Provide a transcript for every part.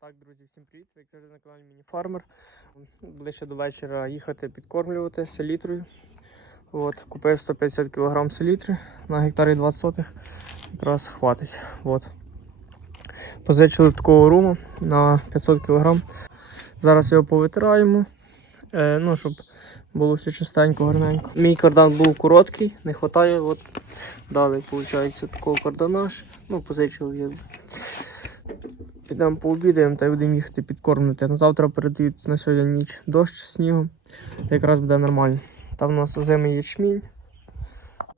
Так, друзі, всім привіт! Як завжди на каналі Мініфармер. Ближче до вечора їхати підкормлювати селітрою. От, купив 150 кг селітри на гектарі 20 сотих. Якраз хватить. От. Позичили такого руму на 500 кг. Зараз його повитираємо. Е, ну, щоб було все чистенько, гарненько. Мій кардан був короткий, не вистачає. От дали, виходить, такого кардана. Ну, позичили. Підемо пообідаємо та будемо їхати підкормити. На завтра передають на сьогодні ніч дощ з снігом. Та якраз буде нормально. Там у нас озимий ячмінь.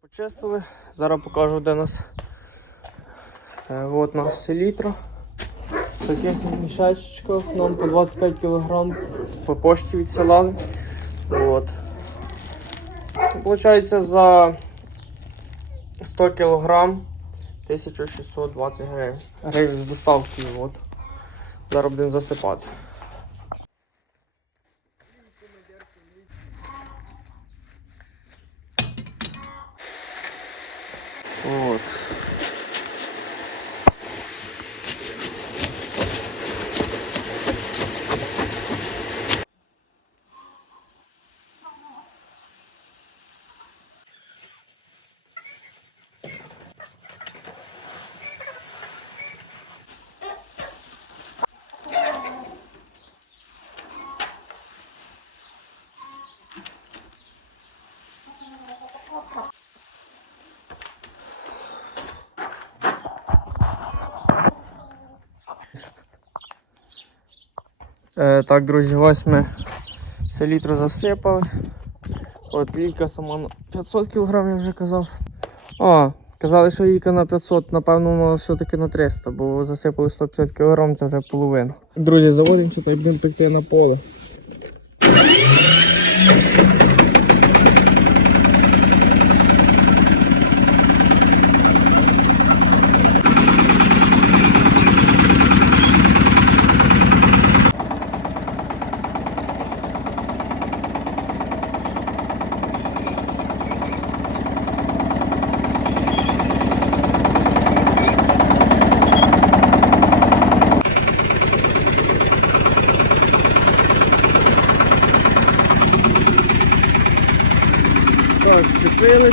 Почистили. Зараз покажу, де нас. Е, от у нас селітра. В таких мішечках нам по 25 кг по пошті відсилали. От. Получається за 100 кг 1620 гривень. Гривень з доставки. От. Зараз будемо засипати. Так, друзі, ось ми селітру засипали. От лійка сама на 500 кг, я вже казав. О, казали, що лійка на 500, напевно, вона все-таки на 300, бо засипали 150 кг, це вже половина. Друзі, заводимося та будемо пекти на поле. Так, чепили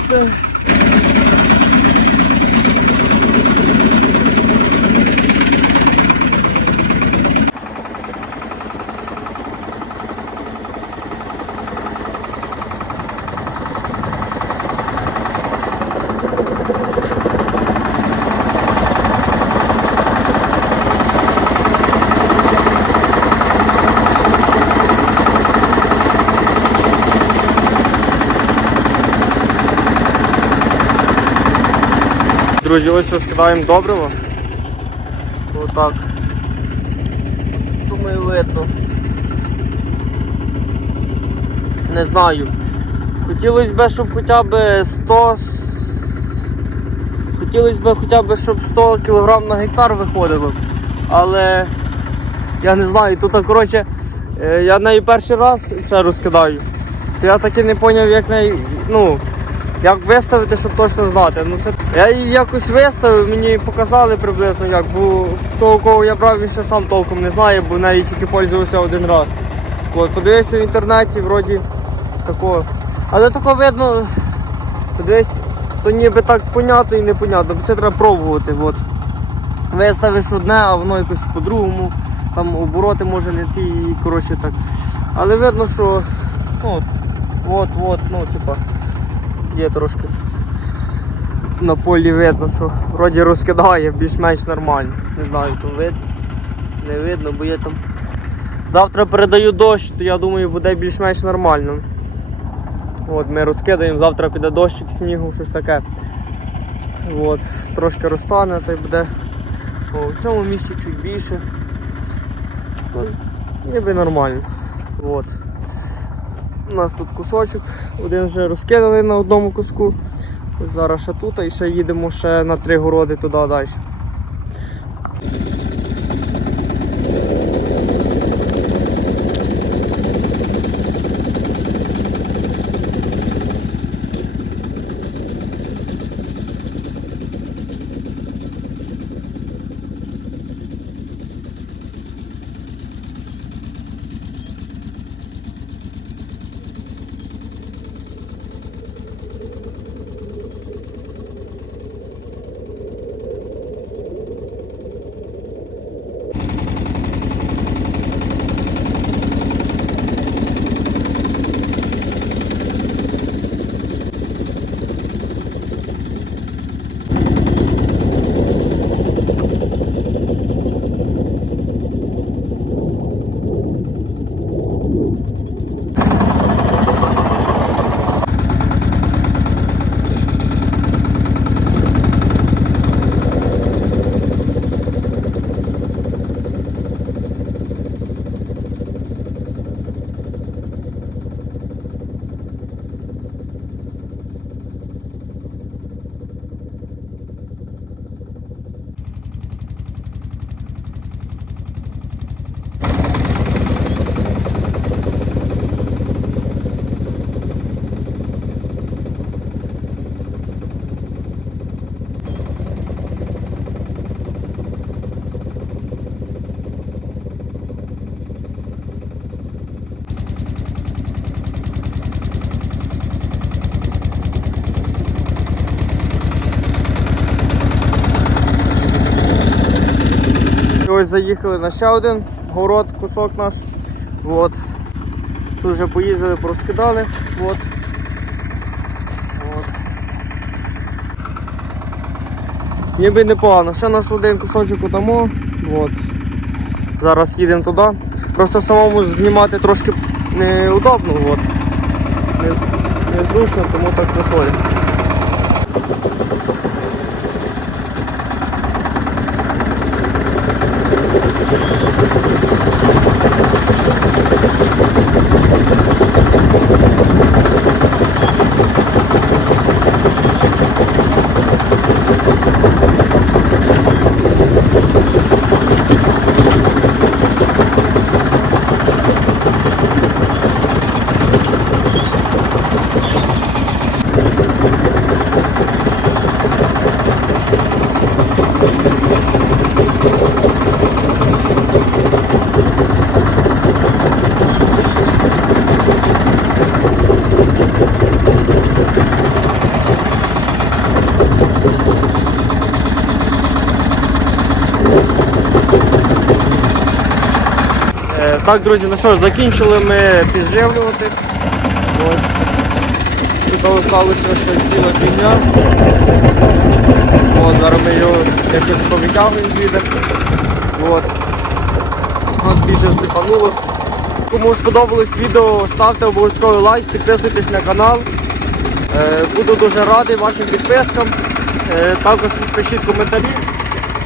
Друзі, ось розкидаємо добриво. Отак. Думаю, видно. Не знаю. Хотілося б, щоб хоча б 100. Хотілося б хоча б, щоб 100 кг на гектар виходило. Але я не знаю, тут коротше, е, я неї перший раз ще розкидаю. То я таки не зрозумів, як неї. Ну, як виставити, щоб точно знати. Ну, це... Я її якось виставив, мені показали приблизно як, бо того, кого я брав, він ще сам толком не знає, бо нею тільки пользувався один раз. От, подивився в інтернеті, вроді такого. Але тако видно, подивись, то ніби так понятно і непонятно, бо це треба пробувати. От. Виставиш одне, а воно якось по-другому, там обороти може не ті, і коротше так. Але видно, що ну, от, от, ну, типа є трошки на полі видно, що вроді розкидає більш-менш нормально. Не знаю, то видно, не видно, бо є там. Завтра передаю дощ, то я думаю буде більш-менш нормально. От Ми розкидаємо, завтра піде дощик снігу, щось таке. От, Трошки розтане, то й буде О, в цьому місці чуть більше. Ну, ніби нормально. От. У нас тут кусочок, один вже розкидали на одному куску. Зараз ще тут і ще їдемо ще на три городи туди далі. Ось заїхали на ще один город, кусок наш. От. Тут вже поїздили, проскидали. От. От. Ніби непогано. Ще нас один кусочок отамо. От. Зараз їдемо туди. Просто самому знімати трошки неудобно. От. Не- Незручно, тому так виходить. Так, друзі, ну що закінчили ми підживлювати. Тут залишилося ще ціла фігня. От, зараз ми його якось повитягуємо звідти. От. От більше всипануло. Кому сподобалось відео, ставте обов'язково лайк, підписуйтесь на канал. Е, Буду дуже радий вашим підпискам. Е, Також пишіть коментарі.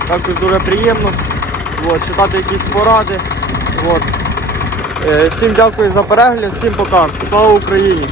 Також дуже приємно. От, читати якісь поради. От. Е, Всім дякую за перегляд, всім пока. Слава Україні!